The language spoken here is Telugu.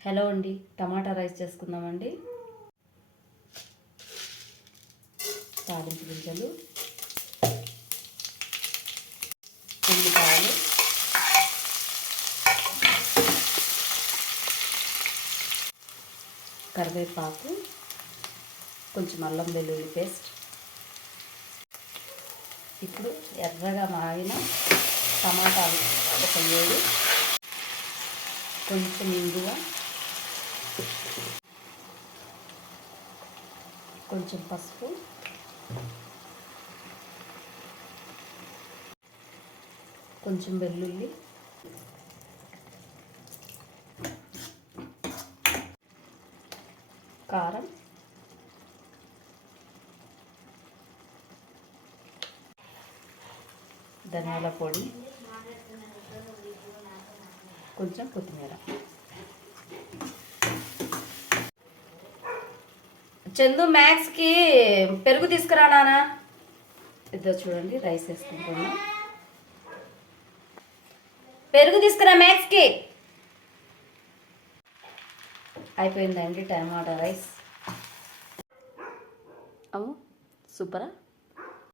హలో అండి, టమాటా రైస్ చేసుకుందామండి. తాలింపు గింజలు, ఉల్లిపాయలు, కరివేపాకు, కొంచెం అల్లం వెల్లుల్లి పేస్ట్. ఇప్పుడు ఎర్రగా మాగిన టమాటాలు ఒక 7, కొంచెం ఇంగువ, కొంచెం పసుపు, కొంచెం వెల్లుల్లి, కారం, ధనియాల పొడి, కొంచెం కొత్తిమీర. చందు మ్యాక్స్కి పెరుగు తీసుకురా నానా. ఇద్దరు చూడండి, రైస్ వేసుకుంటున్నా. పెరుగు తీసుకురా మ్యాక్స్కి. అయిపోయిందండి టమాటా రైస్. అవు సూపరా.